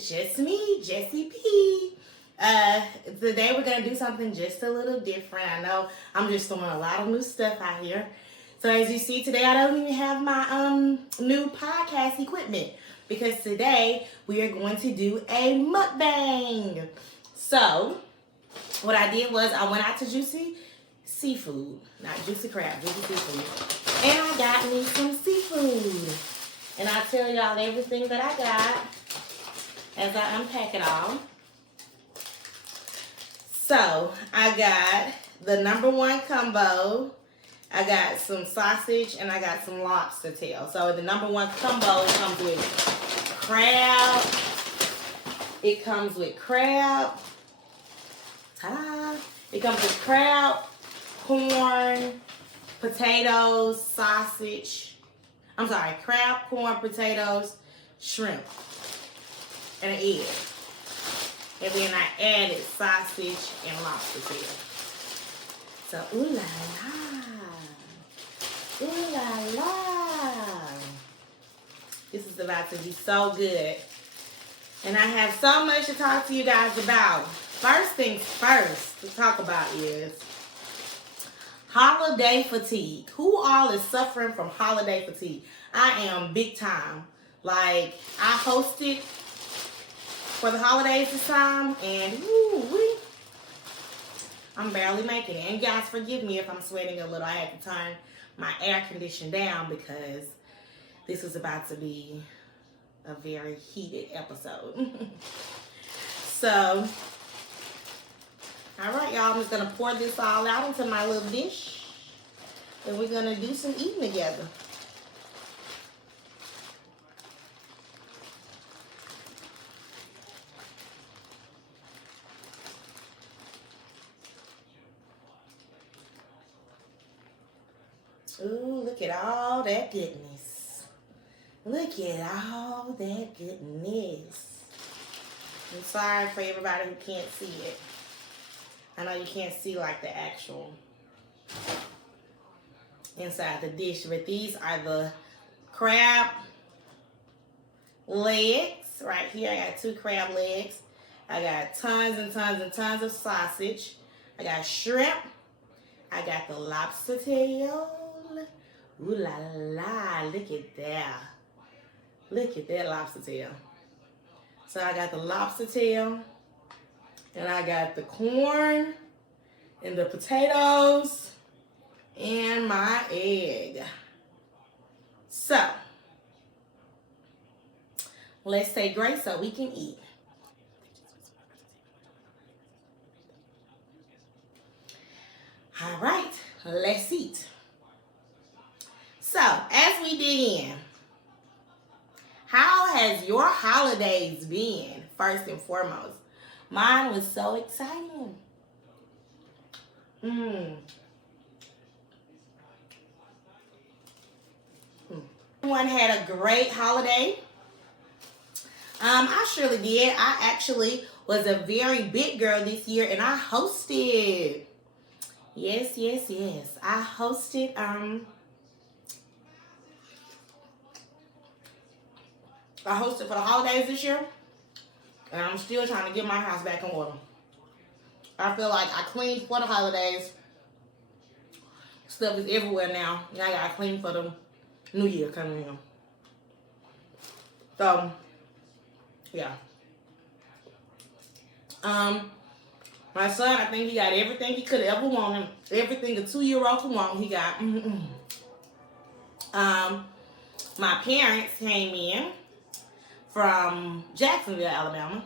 it's just me, Jessie P. Today we're gonna do something just a little different. I know I'm just throwing a lot of new stuff out here. So as you see today, I don't even have my new podcast equipment because today we are going to do a mukbang. So what I did was I went out to Juicy Seafood, not Juicy Crab, Juicy Seafood, and I got me some seafood. And I'll tell y'all everything that I got as I unpack it all. So I got the #1 combo. I got some sausage and I got some lobster tail. So the #1 combo comes with crab. It comes with crab. Ta-da! It comes with crab, corn, potatoes, sausage. I'm sorry, crab, corn, potatoes, shrimp, and an egg. And then I added sausage and lobster tail. So, ooh la la. Ooh la la. This is about to be so good. And I have so much to talk to you guys about. First things first to talk about is holiday fatigue. Who all is suffering from holiday fatigue? I am big time. Like, I hosted for the holidays this time, and woo-wee, I'm barely making it. And guys, forgive me if I'm sweating a little. I had to turn my air conditioner down because this is about to be a very heated episode. So, all right, y'all, I'm just going to pour this all out into my little dish, and we're going to do some eating together. Ooh, look at all that goodness. Look at all that goodness. I'm sorry for everybody who can't see it. I know you can't see like the actual inside the dish, but these are the crab legs right here. I got 2 crab legs. I got tons and tons and tons of sausage. I got shrimp. I got the lobster tail. Ooh la la, look at that. Look at that lobster tail. So I got the lobster tail, and I got the corn, and the potatoes, and my egg. So, let's say grace so we can eat. All right, let's eat. So, as we dig in, how has your holidays been, first and foremost? Mine was so exciting. Everyone had a great holiday. I surely did. I actually was a very big girl this year, and I hosted. Yes. I hosted for the holidays this year, and I'm still trying to get my house back in order. I feel like I cleaned for the holidays. Stuff is everywhere now. Now I gotta clean for the new year coming in. So, yeah. My son, I think he got everything he could ever want. Everything a 2-year-old could want, he got. My parents came in from Jacksonville, Alabama.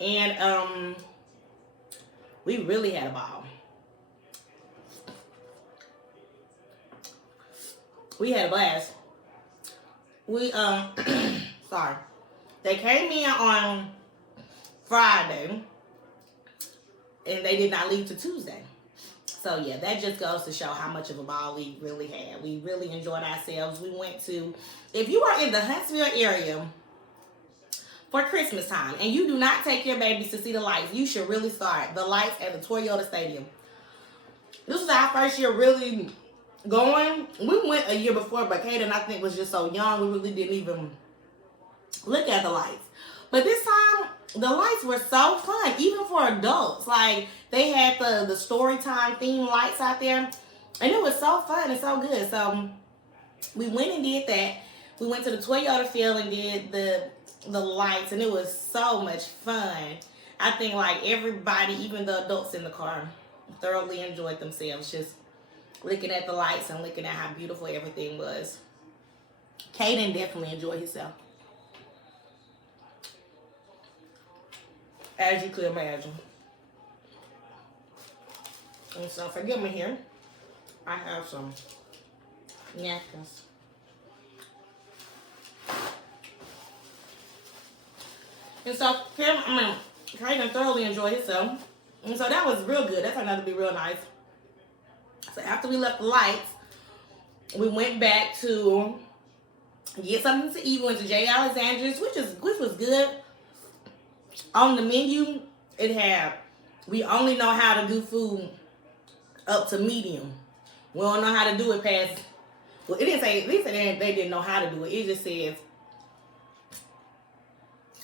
And we really had a ball. We had a blast. Sorry. They came in on Friday, and they did not leave till Tuesday. So yeah, that just goes to show how much of a ball we really had. We really enjoyed ourselves. We went to, if you are in the Huntsville area for Christmas time and you do not take your babies to see the lights, you should really start. The lights at the Toyota Stadium. This was our first year really going. We went a year before, but Kaden, I think, was just so young. We really didn't even look at the lights. But this time, the lights were so fun, even for adults. Like, they had the story time theme lights out there. And it was so fun and so good. So, we went and did that. We went to the Toyota field and did the lights. And it was so much fun. I think, like, everybody, even the adults in the car, thoroughly enjoyed themselves. Just looking at the lights and looking at how beautiful everything was. Kaden definitely enjoyed himself, as you could imagine. And so, forgive me here. I have some napkins. And so, Kaden thoroughly enjoyed himself. And so, that was real good. That turned out to be real nice. So, after we left the lights, we went back to get something to eat. We went to J. Alexander's, which was good. On the menu, it had, we only know how to do food up to medium. We don't know how to do it past, well, it didn't say, at least they didn't know how to do it. It just says,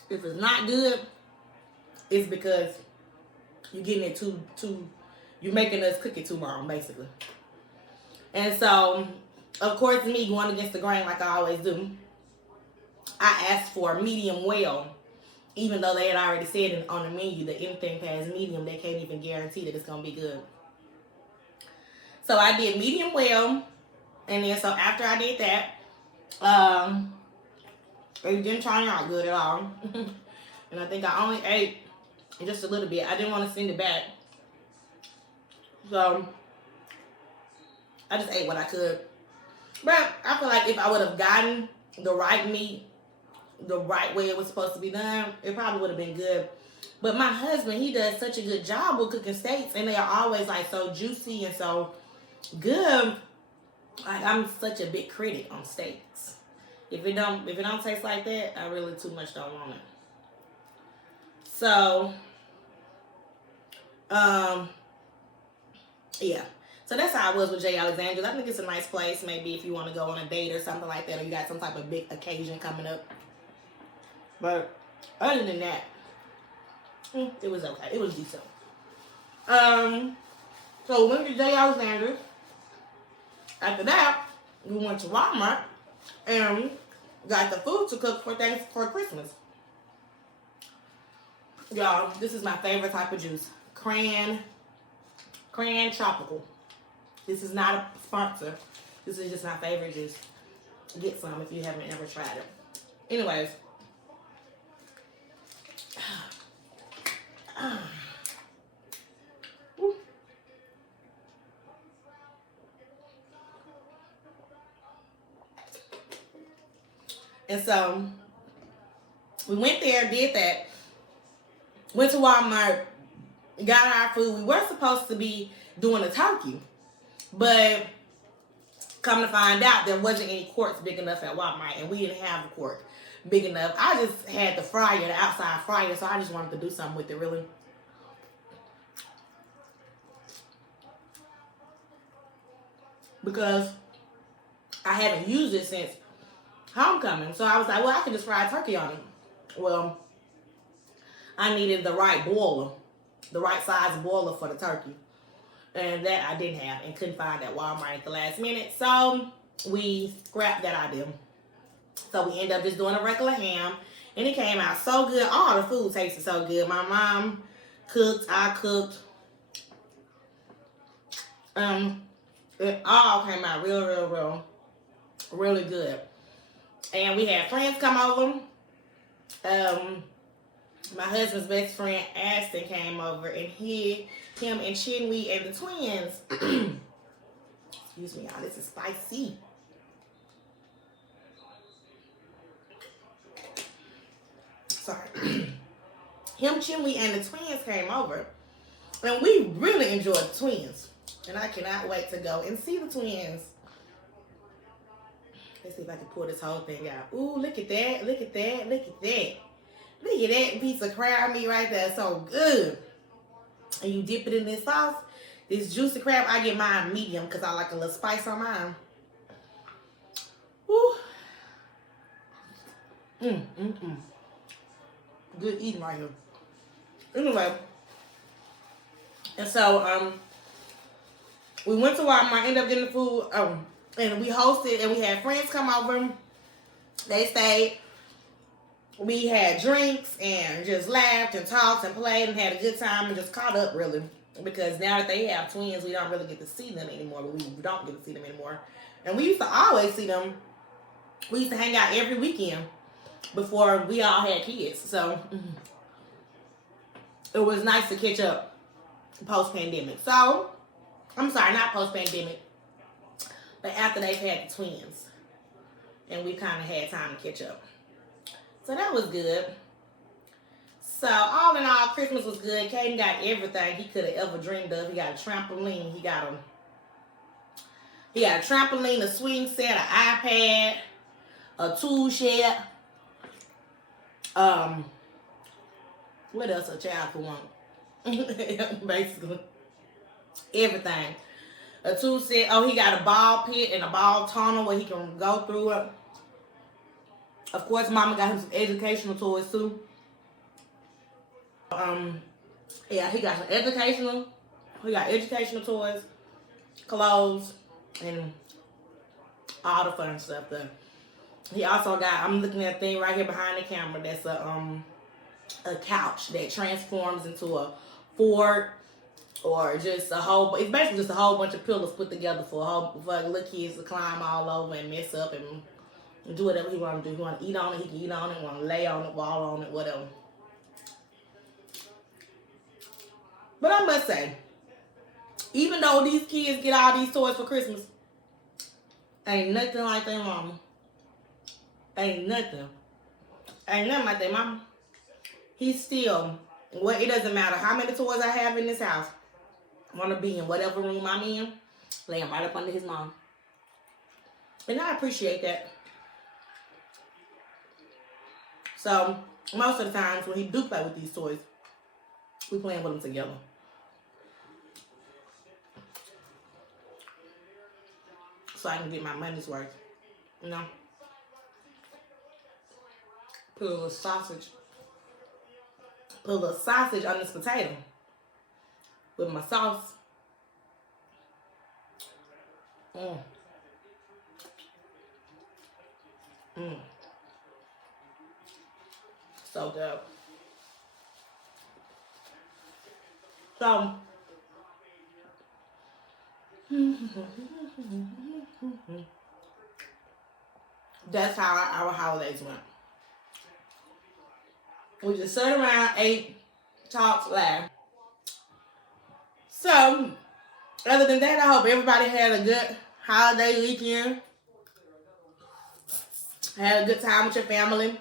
if it's not good, it's because you're getting it too, you're making us cook it too long, basically. And so, of course, me going against the grain like I always do, I asked for medium well. Even though they had already said on the menu that anything past medium, they can't even guarantee that it's going to be good. So I did medium well. And then so after I did that, it didn't turn out good at all. And I think I only ate just a little bit. I didn't want to send it back. So I just ate what I could. But I feel like if I would have gotten the right meat, the right way it was supposed to be done, it probably would have been good. But my husband, he does such a good job with cooking steaks, and they are always like so juicy and so good. Like, I'm such a big critic on steaks. If it don't taste like that, I really too much don't want it. So yeah. So that's how I was with J. Alexander's. I think it's a nice place, maybe if you want to go on a date or something like that, or you got some type of big occasion coming up. But other than that, it was okay. It was decent. So we went to J. Alexander's. After that, we went to Walmart and got the food to cook for Christmas. Y'all, this is my favorite type of juice. Cran Tropical. This is not a sponsor. This is just my favorite juice. Get some if you haven't ever tried it. Anyways. And so we went there, did that. Went to Walmart, got our food. We were supposed to be doing a turkey, but come to find out, there wasn't any quarts big enough at Walmart, and we didn't have a quart big enough. I just had the fryer, the outside fryer, so I just wanted to do something with it, really. Because I haven't used it since homecoming, so I was like, well, I could just fry a turkey on it. Well, I needed the right boiler, the right size boiler for the turkey. And that I didn't have and couldn't find at Walmart at the last minute. So we scrapped that idea. So we ended up just doing a regular ham. And it came out so good. All the food tasted so good. My mom cooked, I cooked. It all came out really good. And we had friends come over. My husband's best friend, Aston, came over, and him and Chinwe and the twins, excuse me, y'all, this is spicy. Sorry. Him, Chinwe, and the twins came over, and we really enjoyed the twins. And I cannot wait to go and see the twins. Let's see if I can pull this whole thing out. Ooh, look at that, look at that, look at that. Look at that piece of crab meat right there. So good. And you dip it in this sauce. This juicy crab, I get mine medium because I like a little spice on mine. Woo. Good eating right here. Anyway, and so we went to Walmart, ended up getting the food, and we hosted, and we had friends come over. They stayed. We had drinks and just laughed and talked and played and had a good time and just caught up, really. Because now that they have twins, we don't really get to see them anymore, but we don't get to see them anymore. And we used to always see them. We used to hang out every weekend before we all had kids. So it was nice to catch up post-pandemic. So, I'm sorry, not post-pandemic, but after they've had the twins. And we kind of had time to catch up. So that was good. So all in all, Christmas was good. Caden got everything he could have ever dreamed of. He got a trampoline. He got a trampoline, a swing set, an iPad, a tool shed. What else a child could want? Basically, everything. A tool set. Oh, he got a ball pit and a ball tunnel where he can go through it. Of course, Mama got him some educational toys too. Yeah, he got some educational. He got educational toys, clothes, and all the fun stuff there. He also got, I'm looking at a thing right here behind the camera, that's a couch that transforms into a fort, or just a whole, it's basically just a whole bunch of pillows put together for little kids to climb all over and mess up and do whatever he want to do. He want to eat on it, he can eat on it. Want to lay on it, wall on it, whatever. But I must say, even though these kids get all these toys for Christmas, ain't nothing like their mama. Ain't nothing like their mama. He's still, well, it doesn't matter how many toys I have in this house. I want to be in whatever room I'm in, laying right up under his mom. And I appreciate that. So, most of the times when he do play with these toys, we playing with them together. So I can get my money's worth, you know. Put a little sausage on this potato with my sauce. So good. So that's how our holidays went. We just sat around, ate, talked, laughed. So, other than that, I hope everybody had a good holiday weekend. Had a good time with your family.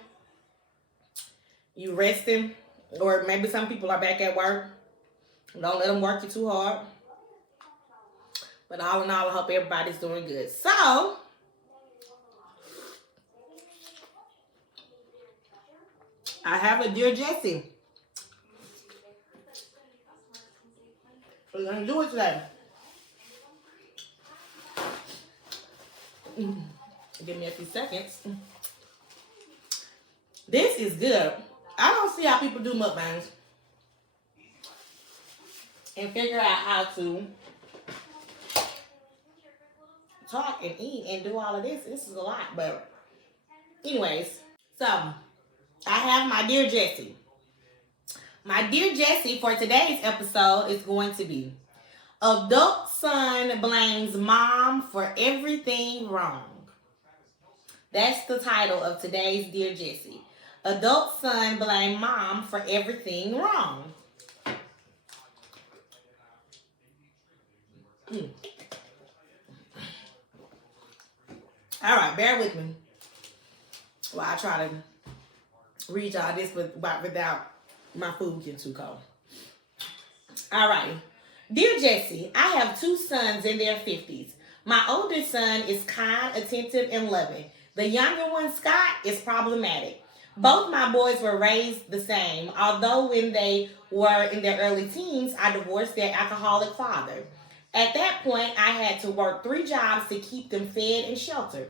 You resting, or maybe some people are back at work. Don't let them work you too hard. But all in all, I hope everybody's doing good. So, I have a Dear Jessie. We're going to do it today. Give me a few seconds. This is good. I don't see how people do mukbangs and figure out how to talk and eat and do all of this. This is a lot, but anyways, so I have my Dear Jessie. My Dear Jessie for today's episode is going to be: adult son blames mom for everything wrong. That's the title of today's Dear Jessie. Adult son blame mom for everything wrong. All right, bear with me while I try to read y'all this without my food getting too cold. All right. Dear Jessie, I have two sons in their 50s. My older son is kind, attentive, and loving. The younger one, Scott, is problematic. Both my boys were raised the same, although when they were in their early teens, I divorced their alcoholic father. At that point, I had to work 3 jobs to keep them fed and sheltered.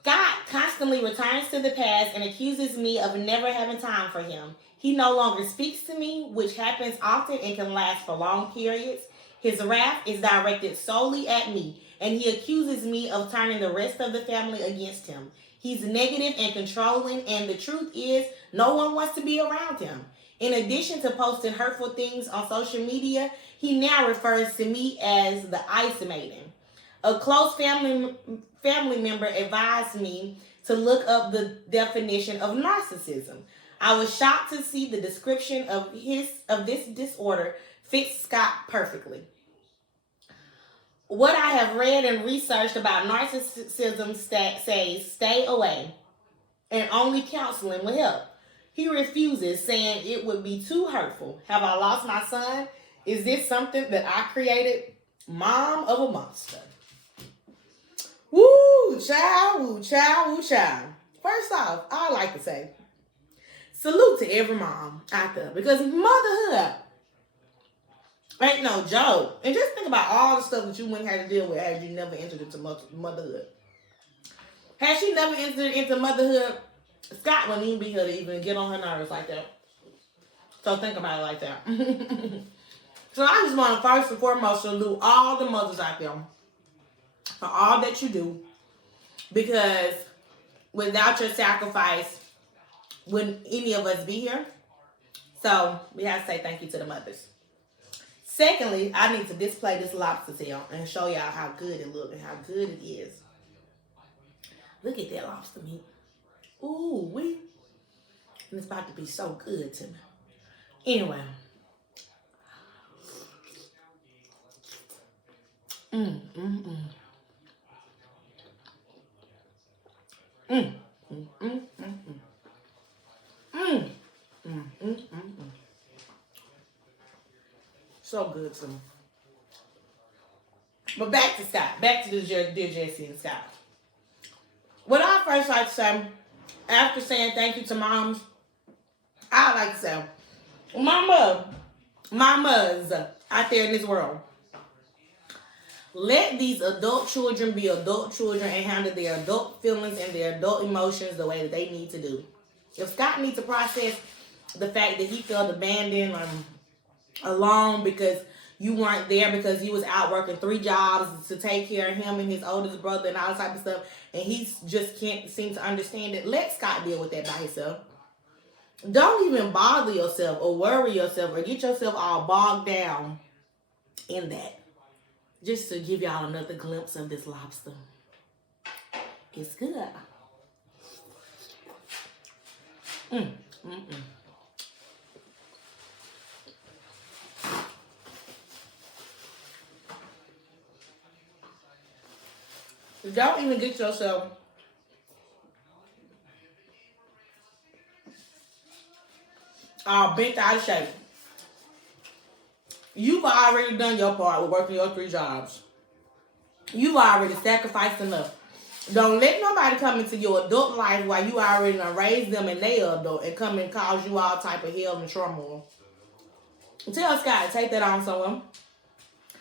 Scott constantly returns to the past and accuses me of never having time for him. He no longer speaks to me, which happens often and can last for long periods. His wrath is directed solely at me, and he accuses me of turning the rest of the family against him. He's negative and controlling, and the truth is, no one wants to be around him. In addition to posting hurtful things on social media, he now refers to me as the Ice Maiden. A close family member advised me to look up the definition of narcissism. I was shocked to see the description of this disorder fits Scott perfectly. What I have read and researched about narcissism says stay away, and only counseling will help. He refuses, saying it would be too hurtful. Have I lost my son? Is this something that I created? Mom of a monster. Woo, child, woo, child, woo, child. First off, I like to say, salute to every mom out there, because motherhood ain't no joke. And just think about all the stuff that you wouldn't have to deal with as you never entered into motherhood. Had she never entered into motherhood, Scott wouldn't even be here to even get on her nerves like that. So think about it like that. So I just want to first and foremost salute all the mothers out there for all that you do, because without your sacrifice, wouldn't any of us be here? So we have to say thank you to the mothers. Secondly, I need to display this lobster tail and show y'all how good it looks and how good it is. Look at that lobster meat. Ooh, and it's about to be so good to me. Anyway. Mm. So good to me. But back to Scott. Back to the dear Jessie and Scott. What I first like to say, after saying thank you to moms, I like to say, mamas out there in this world, let these adult children be adult children and handle their adult feelings and their adult emotions the way that they need to do. If Scott needs to process the fact that he felt abandoned or alone because you weren't there, because you was out working 3 jobs to take care of him and his oldest brother and all that type of stuff, and he just can't seem to understand it, let Scott deal with that by himself. Don't even bother yourself or worry yourself or get yourself all bogged down in that. Just to give y'all another glimpse of this lobster. It's good. Don't even get yourself all bent out of shape. You've already done your part with working your 3 jobs. You've already sacrificed enough. Don't let nobody come into your adult life while you already done raised them and they adult and come and cause you all type of hell and turmoil. Tell Scott to take that on somewhere.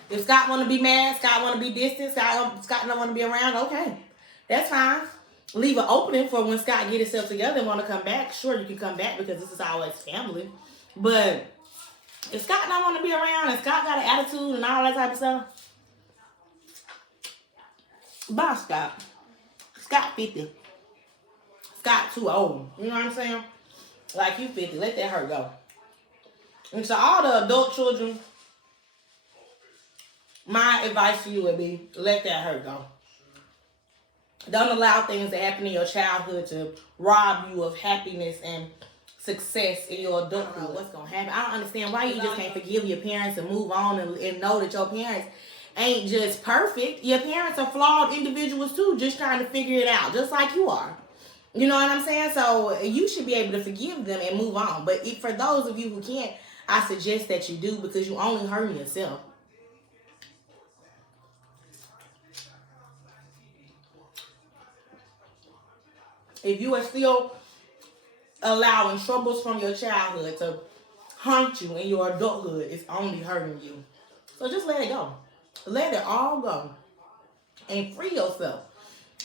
If Scott want to be mad, Scott want to be distant, Scott don't want to be around, okay. That's fine. Leave an opening for when Scott get himself together and want to come back. Sure, you can come back because this is always family. But if Scott don't want to be around and Scott got an attitude and all that type of stuff, bye, Scott. Scott 50. Scott too old. You know what I'm saying? Like you 50. Let that hurt go. And so all the adult children, my advice to you would be, let that hurt go. Don't allow things that happen in your childhood to rob you of happiness and success in your adulthood. I don't know what's going to happen. I don't understand why you just can't forgive your parents and move on and know that your parents ain't just perfect. Your parents are flawed individuals too, just trying to figure it out, just like you are. You know what I'm saying? So you should be able to forgive them and move on. But for those of you who can't, I suggest that you do, because you only hurting yourself. If you are still allowing troubles from your childhood to haunt you in your adulthood, it's only hurting you. So just let it go. Let it all go and free yourself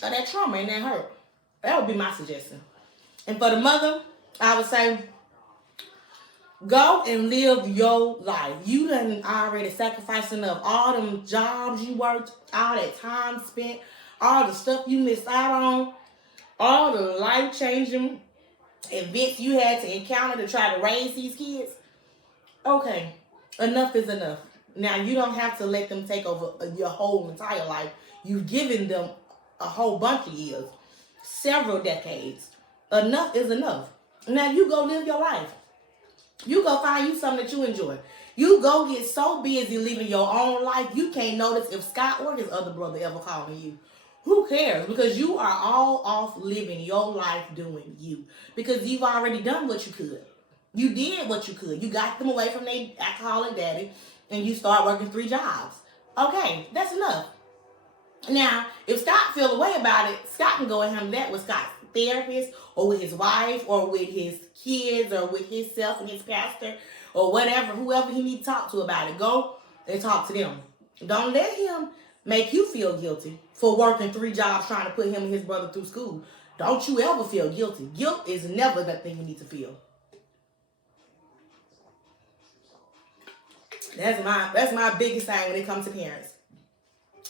of that trauma and that hurt. That would be my suggestion. And for the mother, I would say, go and live your life. You done already sacrificed enough. All them jobs you worked, all that time spent, all the stuff you missed out on, all the life-changing events you had to encounter to try to raise these kids. Okay, enough is enough. Now, you don't have to let them take over your whole entire life. You've given them a whole bunch of years, several decades. Enough is enough. Now, you go live your life. You go find you something that you enjoy. You go get so busy living your own life, you can't notice if Scott or his other brother ever calling you. Who cares? Because you are all off living your life doing you. Because you've already done what you could. You did what you could. You got them away from their alcoholic daddy, and you start working 3 jobs. Okay, that's enough. Now, if Scott feel a way about it, Scott can go and handle that with Scott's therapist, or with his wife, or with his kids, or with himself and his pastor, or whatever, whoever he needs to talk to about it. Go and talk to them. Don't let him make you feel guilty for working 3 jobs trying to put him and his brother through school. Don't you ever feel guilty. Guilt is never the thing you need to feel. That's my biggest thing when it comes to parents.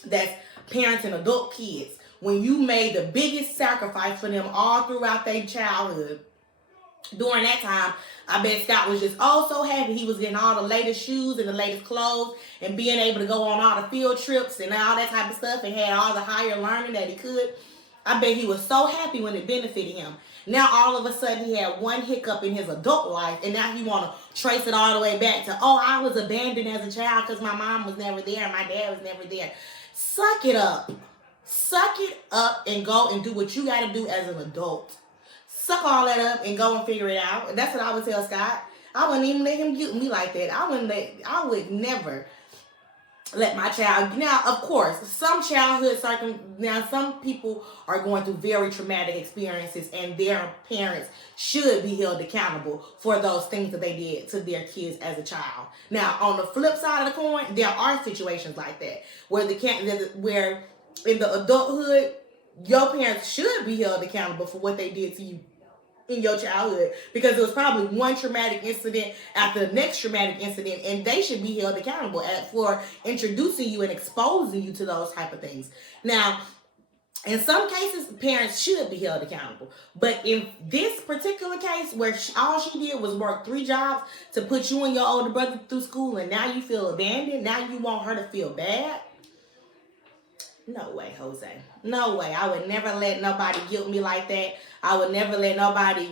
That's parenting adult kids. When you made the biggest sacrifice for them all throughout their childhood, during that time, I bet Scott was just so happy he was getting all the latest shoes and the latest clothes and being able to go on all the field trips and all that type of stuff and had all the higher learning that he could. I bet he was so happy when it benefited him. Now all of a sudden he had one hiccup in his adult life, and now he want to trace it all the way back to, I was abandoned as a child because my mom was never there and my dad was never there. Suck it up. Suck it up and go and do what you got to do as an adult. Suck all that up and go and figure it out. That's what I would tell Scott. I wouldn't even let him guilt me like that. I would never let my child. Now, of course, some some people are going through very traumatic experiences, and their parents should be held accountable for those things that they did to their kids as a child. Now, on the flip side of the coin, there are situations like that where in the adulthood, your parents should be held accountable for what they did to you in your childhood, because it was probably one traumatic incident after the next traumatic incident, and they should be held accountable for introducing you and exposing you to those type of things. Now, in some cases, parents should be held accountable, but in this particular case where all she did was work 3 jobs to put you and your older brother through school, and now you feel abandoned, now you want her to feel bad. No way, Jose. No way. I would never let nobody guilt me like that. I would never let nobody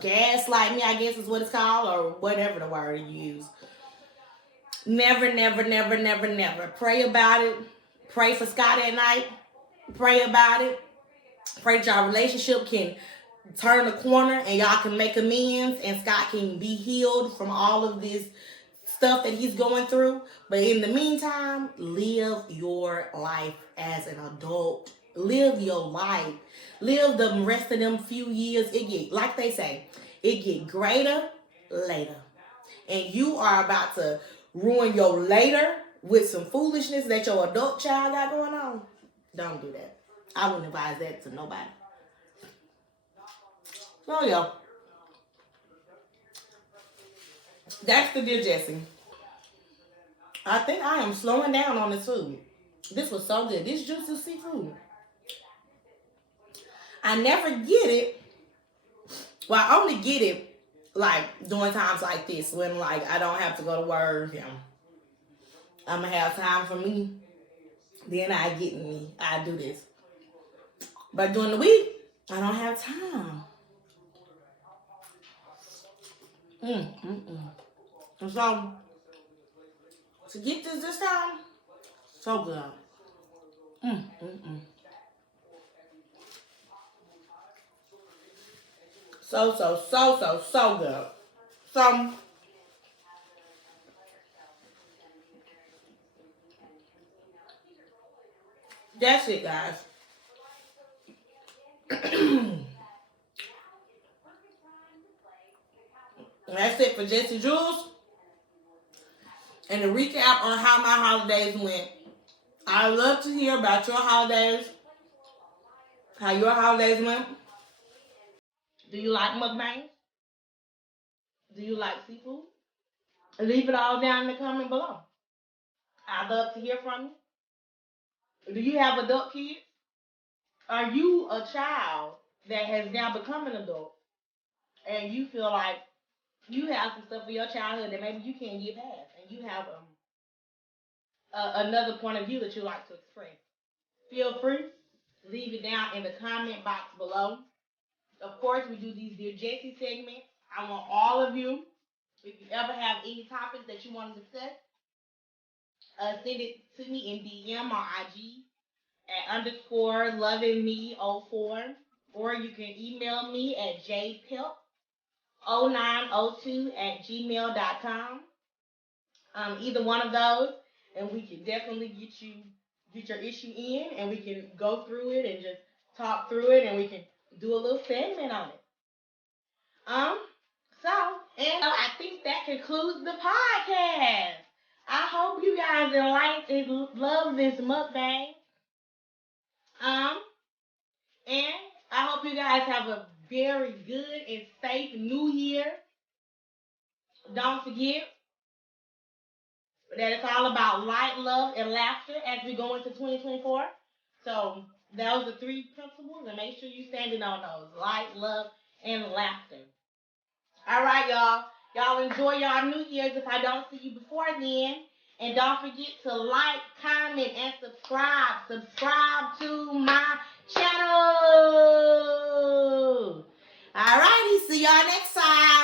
gaslight me, I guess is what it's called, or whatever the word you use. Never, never, never, never, never. Pray about it. Pray for Scott at night. Pray about it. Pray that your relationship can turn the corner and y'all can make amends and Scott can be healed from all of this stuff that he's going through. But in the meantime, live your life as an adult. Live your life. Live the rest of them few years. Like they say, it get greater later. And you are about to ruin your later with some foolishness that your adult child got going on. Don't do that. I wouldn't advise that to nobody. So yeah. That's the Dear Jessie. I think I am slowing down on this food. This was so good. This juicy seafood. I never get it. Well, I only get it like during times like this when like I don't have to go to work. I'm gonna have time for me. Then I get me. I do this. But during the week, I don't have time. And so, to get this time, so good. So good. So, that's it, guys. That's it for Jessie Jules. And a recap on how my holidays went I love to hear about your holidays, how your holidays went. Do you like mukbangs? Do you like seafood? Leave it all down in the comment below. I'd love to hear from you. Do you have adult kids? Are you a child that has now become an adult and you feel like you have some stuff for your childhood that maybe you can't get past and you have another point of view that you like to express? Feel free. Leave it down in the comment box below. Of course, we do these Dear Jessie segments. I want all of you, if you ever have any topics that you want to discuss, send it to me in DM or IG at _lovingme04, or you can email me at jpelp0902@gmail.com. Either one of those, and we can definitely get your issue in, and we can go through it and just talk through it, and we can do a little segment on it. I think that concludes the podcast. I hope you guys liked and love this mukbang. And I hope you guys have a very good and safe New Year. Don't forget that it's all about light, love, and laughter as we go into 2024. So those are 3 principles, and make sure you're standing on those: light, love, and laughter. All right, y'all. Y'all enjoy y'all New Year's if I don't see you before then. And don't forget to like, comment, and subscribe. Subscribe to my channel. All righty. See y'all next time.